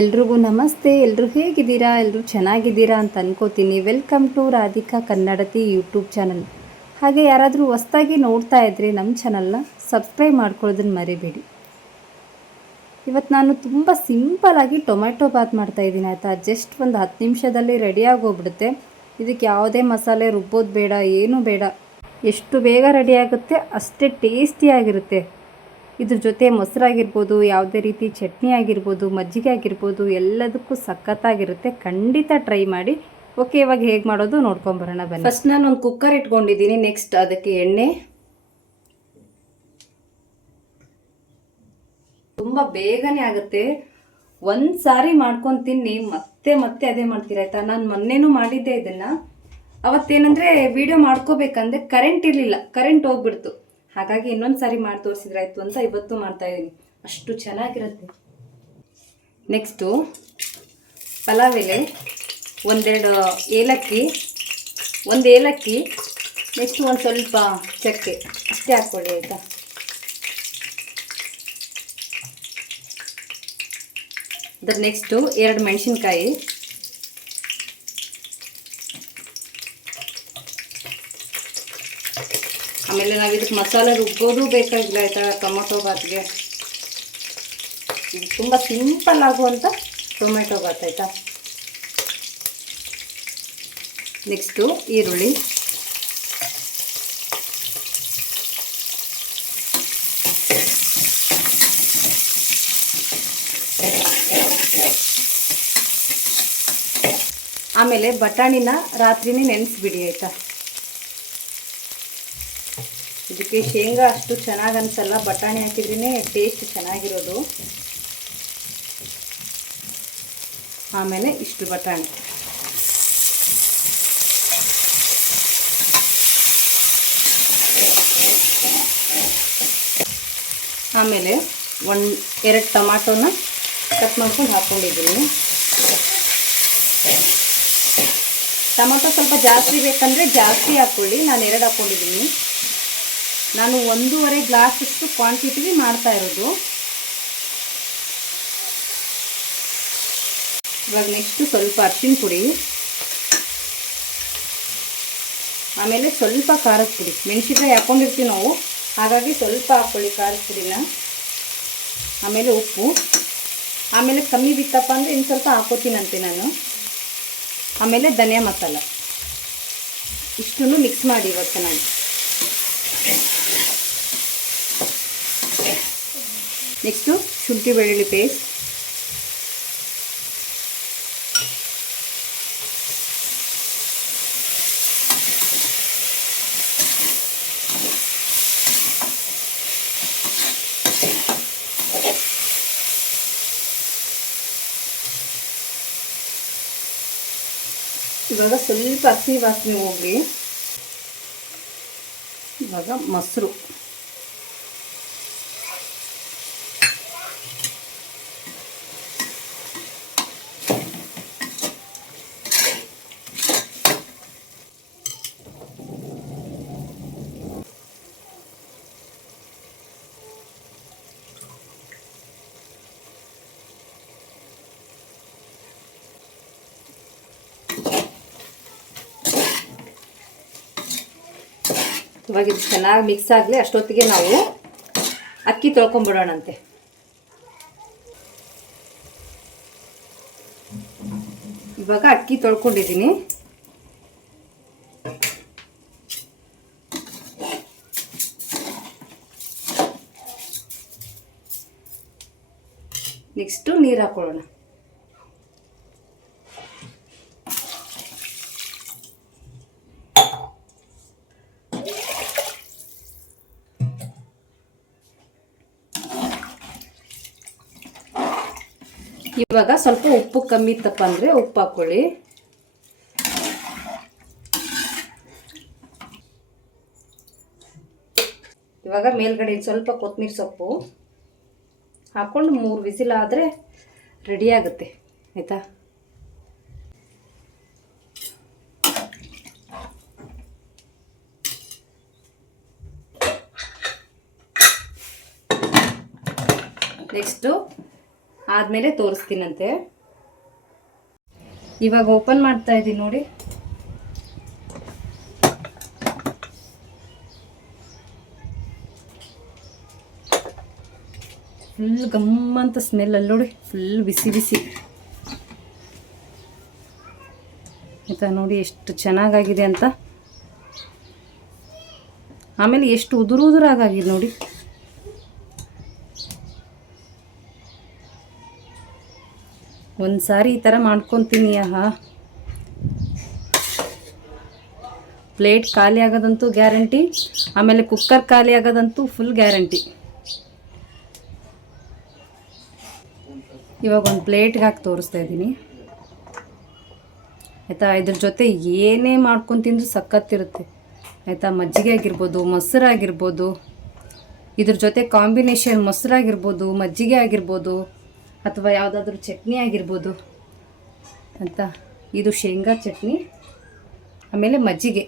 ಎಲ್ರಿಗೂ ನಮಸ್ತೆ. ಎಲ್ಲರೂ ಹೇಗಿದ್ದೀರಾ? ಎಲ್ಲರೂ ಚೆನ್ನಾಗಿದ್ದೀರಾ ಅಂತ ಅನ್ಕೋತೀನಿ. Welcome to Radhika Kannadati YouTube channel. ಹಾಗೆ ಯಾರಾದರೂ ಹೊಸ್ದಾಗಿ ನೋಡ್ತಾ ಇದ್ದರೆ ನಮ್ಮ ಚಾನಲ್ನ ಸಬ್ಸ್ಕ್ರೈಬ್ ಮಾಡ್ಕೊಳ್ಳೋದನ್ನು ಮರಿಬೇಡಿ. ಇವತ್ತು ನಾನು ತುಂಬ ಸಿಂಪಲಾಗಿ ಟೊಮೆಟೊ ಬಾತ್ ಮಾಡ್ತಾಯಿದ್ದೀನಿ ಆಯಿತಾ. ಜಸ್ಟ್ ಒಂದು 10 ನಿಮಿಷದಲ್ಲಿ ರೆಡಿಯಾಗಿ ಹೋಗ್ಬಿಡುತ್ತೆ. ಇದಕ್ಕೆ ಯಾವುದೇ ಮಸಾಲೆ ರುಬ್ಬೋದು ಬೇಡ, ಏನೂ ಬೇಡ. ಎಷ್ಟು ಬೇಗ ರೆಡಿಯಾಗುತ್ತೆ ಅಷ್ಟೇ ಟೇಸ್ಟಿಯಾಗಿರುತ್ತೆ. ಇದ್ರ ಜೊತೆ ಮೊಸರಾಗಿರ್ಬೋದು, ಯಾವುದೇ ರೀತಿ ಚಟ್ನಿ ಆಗಿರ್ಬೋದು, ಮಜ್ಜಿಗೆ ಆಗಿರ್ಬೋದು, ಎಲ್ಲದಕ್ಕೂ ಸಖತ್ತಾಗಿರುತ್ತೆ. ಖಂಡಿತ ಟ್ರೈ ಮಾಡಿ. ಓಕೆ, ಇವಾಗ ಹೇಗೆ ಮಾಡೋದು ನೋಡ್ಕೊಂಬರೋಣ ಬನ್ನಿ. ಫಸ್ಟ್ ನಾನು ಒಂದು ಕುಕ್ಕರ್ ಇಟ್ಕೊಂಡಿದ್ದೀನಿ. ನೆಕ್ಸ್ಟ್ ಅದಕ್ಕೆ ಎಣ್ಣೆ. ತುಂಬ ಬೇಗನೆ ಆಗುತ್ತೆ. ಒಂದು ಸಾರಿ ಮಾಡ್ಕೊಂಡು ತಿನ್ನಿ, ಮತ್ತೆ ಮತ್ತೆ ಅದೇ ಮಾಡ್ತೀರ ಆಯಿತಾ. ನಾನು ಮೊನ್ನೆನೂ ಮಾಡಿದ್ದೆ ಇದನ್ನು. ಅವತ್ತೇನೆಂದರೆ ವಿಡಿಯೋ ಮಾಡ್ಕೋಬೇಕಂದ್ರೆ ಕರೆಂಟ್ ಇರಲಿಲ್ಲ, ಕರೆಂಟ್ ಹೋಗ್ಬಿಡ್ತು. ಹಾಗಾಗಿ ಇನ್ನೊಂದು ಸಾರಿ ಮಾಡಿ ತೋರಿಸಿದ್ರಾಯ್ತು ಅಂತ ಇವತ್ತು ಮಾಡ್ತಾಯಿದ್ದೀನಿ. ಅಷ್ಟು ಚೆನ್ನಾಗಿರುತ್ತೆ. ನೆಕ್ಸ್ಟು ಪಲಾವ್ ಎಲೆ, ಒಂದೆರಡು ಏಲಕ್ಕಿ, ಒಂದು ಏಲಕ್ಕಿ, ನೆಕ್ಸ್ಟು ಒಂದು ಸ್ವಲ್ಪ ಚಕ್ಕೆ ಅಷ್ಟೇ ಹಾಕ್ಕೊಳ್ಳಿ ಆಯಿತಾ. ಅದ್ರ ನೆಕ್ಸ್ಟು 2 ಮೆಣಸಿನ್ಕಾಯಿ, ಆಮೇಲೆ ನಾವು ಇದಕ್ಕೆ ಮಸಾಲೆ ರುಬ್ಬೋದು ಬೇಕಾಗಿಲ್ಲ ಆಯಿತಾ. ಟೊಮೊಟೊ ಬಾತ್ಗೆ ಇದು ತುಂಬ ಸಿಂಪಲ್ ಆಗುವಂಥ ಟೊಮೆಟೊ ಬಾತ್ ಆಯಿತಾ. ನೆಕ್ಸ್ಟು ಈರುಳ್ಳಿ, ಆಮೇಲೆ ಬಟಾಣಿನ ರಾತ್ರಿನೇ ನೆನೆಸ್ಬಿಡಿ ಆಯಿತಾ. ಇದಕ್ಕೆ ಶೇಂಗಾ ಅಷ್ಟು ಚೆನ್ನಾಗಿ ಅನಿಸಲ್ಲ, ಬಟಾಣಿ ಹಾಕಿದ್ರೇ ಟೇಸ್ಟ್ ಚೆನ್ನಾಗಿರೋದು. ಆಮೇಲೆ ಇಷ್ಟು ಬಟಾಣಿ, ಆಮೇಲೆ 1-2 ಟೊಮಾಟೋನ ಕಟ್ ಮಾಡ್ಕೊಂಡು ಹಾಕ್ಕೊಂಡಿದ್ದೀನಿ. ಟೊಮಾಟೊ ಸ್ವಲ್ಪ ಜಾಸ್ತಿ ಬೇಕಂದರೆ ಜಾಸ್ತಿ ಹಾಕ್ಕೊಳ್ಳಿ. ನಾನು 2 ಹಾಕ್ಕೊಂಡಿದ್ದೀನಿ. ನಾನು 1.5 ಗ್ಲಾಸಷ್ಟು ಕ್ವಾಂಟಿಟಿಗೆ ಮಾಡ್ತಾ ಇರೋದು. ಇವಾಗ ನೆಕ್ಸ್ಟು ಸ್ವಲ್ಪ ಅರಿಶಿನ ಪುಡಿ, ಆಮೇಲೆ ಸ್ವಲ್ಪ ಖಾರದ ಪುಡಿ. ಮೆಣಸಿನ್ಕಾಯಿ ಹಾಕ್ಕೊಂಡಿರ್ತೀವಿ ನಾವು, ಹಾಗಾಗಿ ಸ್ವಲ್ಪ ಹಾಕ್ಕೊಳ್ಳಿ ಖಾರದ ಪುಡಿನ. ಆಮೇಲೆ ಉಪ್ಪು, ಆಮೇಲೆ ಕಮ್ಮಿ ಬಿತ್ತಪ್ಪ ಅಂದರೆ ಇನ್ನು ಸ್ವಲ್ಪ ಹಾಕೋತೀನಂತೆ ನಾನು. ಆಮೇಲೆ ಧನಿಯಾ ಮಸಾಲ. ಇಷ್ಟನ್ನು ಮಿಕ್ಸ್ ಮಾಡಿ ಇವಾಗ ಚೆನ್ನಾಗಿ. ನೆಕ್ಸ್ಟು ಶುಂಠಿ ಬೆಳ್ಳುಳ್ಳಿ ಪೇಸ್ಟ್, ಇವಾಗ ಸ್ವಲ್ಪ ಹಸಿ ವಾಸನೆ ಹೋಗಿ ಇವಾಗ ಮೊಸರು, ಇವಾಗ ಇದು ಚೆನ್ನಾಗಿ ಮಿಕ್ಸ್ ಆಗಲಿ. ಅಷ್ಟೊತ್ತಿಗೆ ನಾವು ಅಕ್ಕಿ ತೊಳ್ಕೊಂಬಿಡೋಣಂತೆ. ಇವಾಗ ಅಕ್ಕಿ ತೊಳ್ಕೊಂಡಿದ್ದೀನಿ. ನೆಕ್ಸ್ಟು ನೀರು ಹಾಕೊಳ್ಳೋಣ. ಇವಾಗ ಸ್ವಲ್ಪ ಉಪ್ಪು ಕಮ್ಮಿ ಇತ್ತಪ್ಪ ಅಂದರೆ ಉಪ್ಪು ಹಾಕ್ಕೊಳ್ಳಿ. ಇವಾಗ ಮೇಲ್ಗಡೆ ಸ್ವಲ್ಪ ಕೊತ್ತಂಬರಿ ಸೊಪ್ಪು ಹಾಕ್ಕೊಂಡು 3 ವಿಸಿಲ್ ಆದರೆ ರೆಡಿ ಆಗುತ್ತೆ ಆಯಿತಾ. ನೆಕ್ಸ್ಟು ಆದಮೇಲೆ ತೋರಿಸ್ತೀನಂತೆ. ಇವಾಗ ಓಪನ್ ಮಾಡ್ತಾ ಇದ್ದೀನಿ ನೋಡಿ. ಫುಲ್ ಗಮ್ಮಂತ ಸ್ಮೆಲ್ ಅಲ್ಲಿ ನೋಡಿ, ಫುಲ್ ಬಿಸಿ ಬಿಸಿ ಆಯಿತಾ. ನೋಡಿ ಎಷ್ಟು ಚೆನ್ನಾಗಾಗಿದೆ ಅಂತ. ಆಮೇಲೆ ಎಷ್ಟು ಉದುರಾಗಾಗಿದೆ ನೋಡಿ. ಒಂದು ಸಾರಿ ಈ ಥರ ಮಾಡ್ಕೊತೀನಿ. ಪ್ಲೇಟ್ ಖಾಲಿ ಆಗೋದಂತೂ ಗ್ಯಾರಂಟಿ, ಆಮೇಲೆ ಕುಕ್ಕರ್ ಖಾಲಿ ಆಗೋದಂತೂ ಫುಲ್ ಗ್ಯಾರಂಟಿ. ಇವಾಗ ಒಂದು ಪ್ಲೇಟ್ಗೆ ಹಾಕಿ ತೋರಿಸ್ತಾ ಇದ್ದೀನಿ ಆಯಿತಾ. ಇದ್ರ ಜೊತೆ ಏನೇ ಮಾಡ್ಕೊಂಡು ತಿಂದರೂ ಸಖತ್ತಿರುತ್ತೆ ಆಯಿತಾ. ಮಜ್ಜಿಗೆ ಆಗಿರ್ಬೋದು, ಮೊಸರಾಗಿರ್ಬೋದು, ಇದ್ರ ಜೊತೆ ಕಾಂಬಿನೇಷನ್ ಮೊಸರಾಗಿರ್ಬೋದು, ಮಜ್ಜಿಗೆ ಆಗಿರ್ಬೋದು, ಅಥವಾ ಯಾವುದಾದ್ರೂ ಚಟ್ನಿ ಆಗಿರ್ಬೋದು ಅಂತ. ಇದು ಶೇಂಗಾ ಚಟ್ನಿ, ಆಮೇಲೆ ಮಜ್ಜಿಗೆ.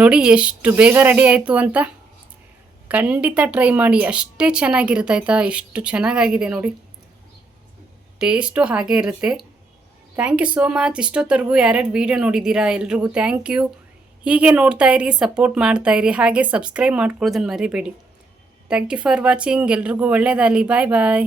ನೋಡಿ ಎಷ್ಟು ಬೇಗ ರೆಡಿ ಆಯಿತು ಅಂತ. ಖಂಡಿತ ಟ್ರೈ ಮಾಡಿ, ಅಷ್ಟೇ ಚೆನ್ನಾಗಿರುತ್ತೆ ಆಯಿತಾ. ಎಷ್ಟು ಚೆನ್ನಾಗಾಗಿದೆ ನೋಡಿ, ಟೇಸ್ಟು ಹಾಗೆ ಇರುತ್ತೆ. Thank you so much. ಇಷ್ಟೊತ್ತರೆಗೂ ಯಾರ್ಯಾರು ವೀಡಿಯೋ ನೋಡಿದ್ದೀರಾ ಎಲ್ರಿಗೂ ಥ್ಯಾಂಕ್ ಯು. ಹೀಗೆ ನೋಡ್ತಾಯಿರಿ, ಸಪೋರ್ಟ್ ಮಾಡ್ತಾಯಿರಿ, ಹಾಗೆ ಸಬ್ಸ್ಕ್ರೈಬ್ ಮಾಡ್ಕೊಳ್ಳೋದನ್ನು ಮರಿಬೇಡಿ. Thank you for watching. ಎಲ್ರಿಗೂ ಒಳ್ಳೆಯದಾಗಲಿ. ಬಾಯ್ ಬಾಯ್.